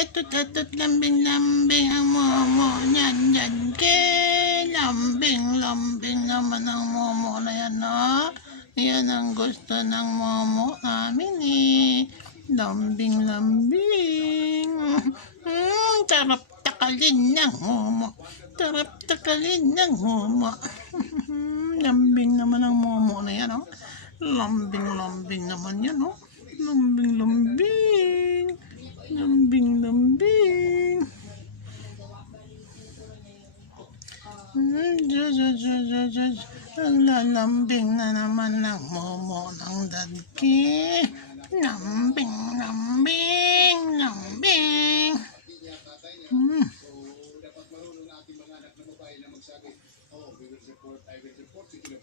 Eto, eto, lambing, lambing ang momo niyan, yan, ke. Lambing, lambing naman ang momo na yan, no? Yan ang gusto ng momo namin, eh. Lambing, lambing. Mm, tarap takalin ng momo. Tarap takalin ng momo. lambing naman ang momo na yan, oh. Lambing, lambing naman yan, oh. Lambing, Diyos, Diyos, Diyos, Diyos, naglalambing na naman ng momo ng dadki. Lambing, lambing, lambing. Hmm. dapat marunong na ating mga anak na babae na magsabi, oh, we will support, I will support you to